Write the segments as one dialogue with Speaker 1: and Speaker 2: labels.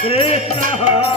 Speaker 1: Krishna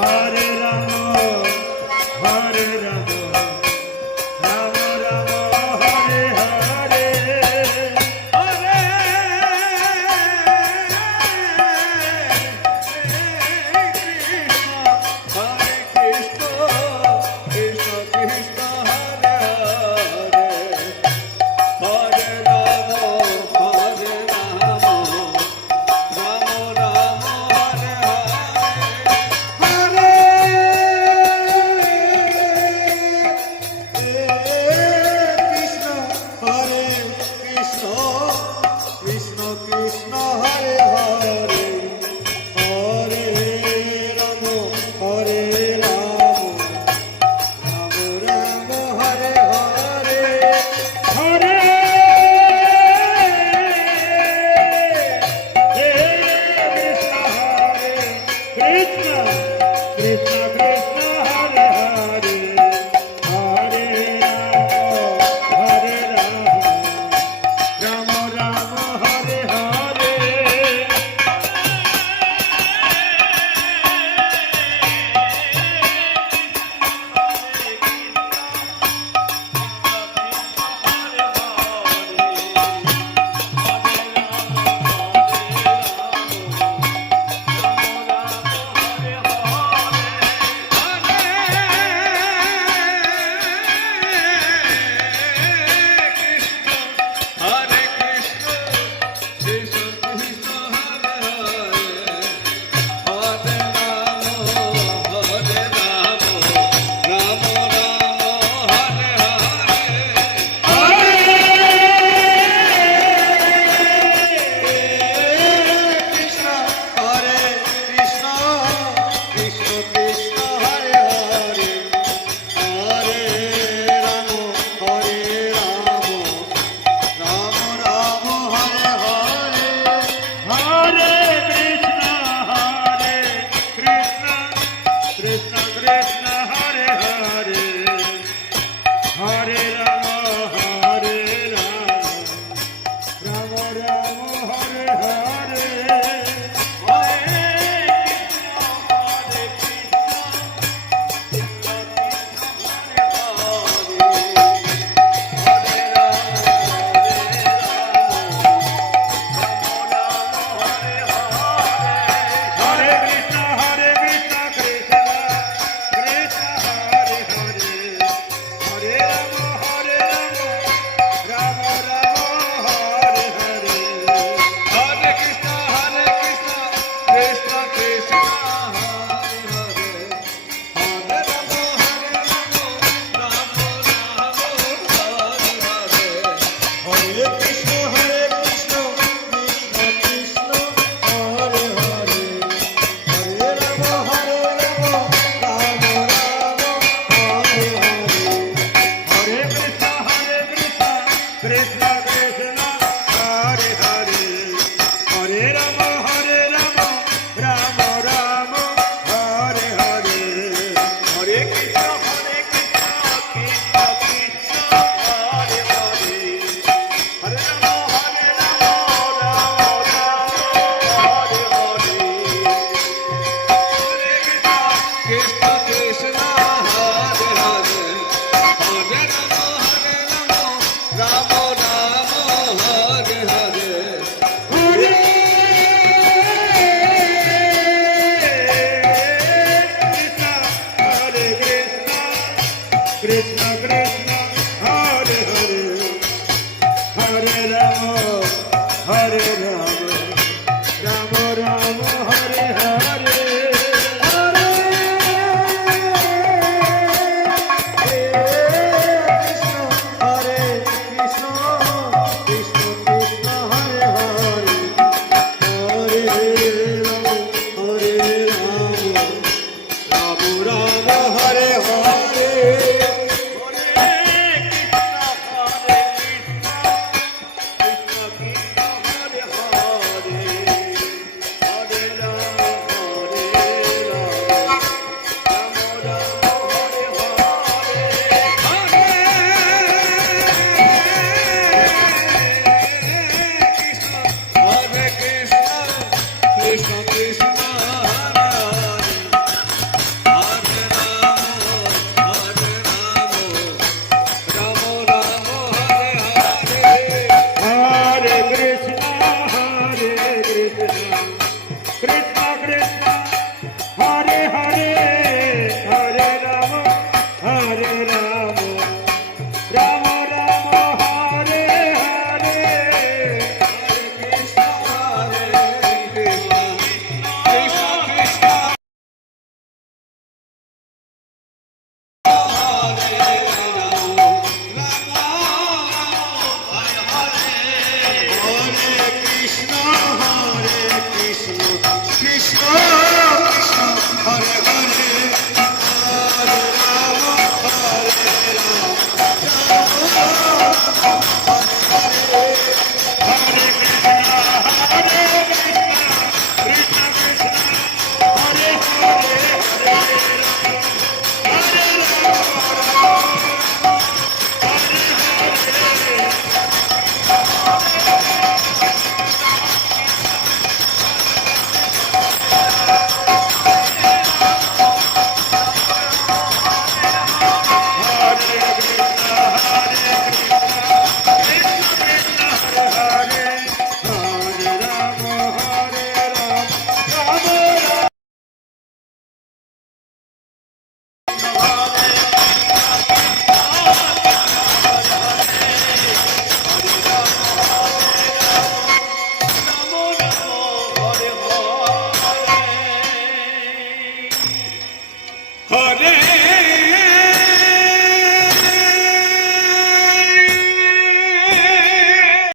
Speaker 1: Hare Rama. Rama.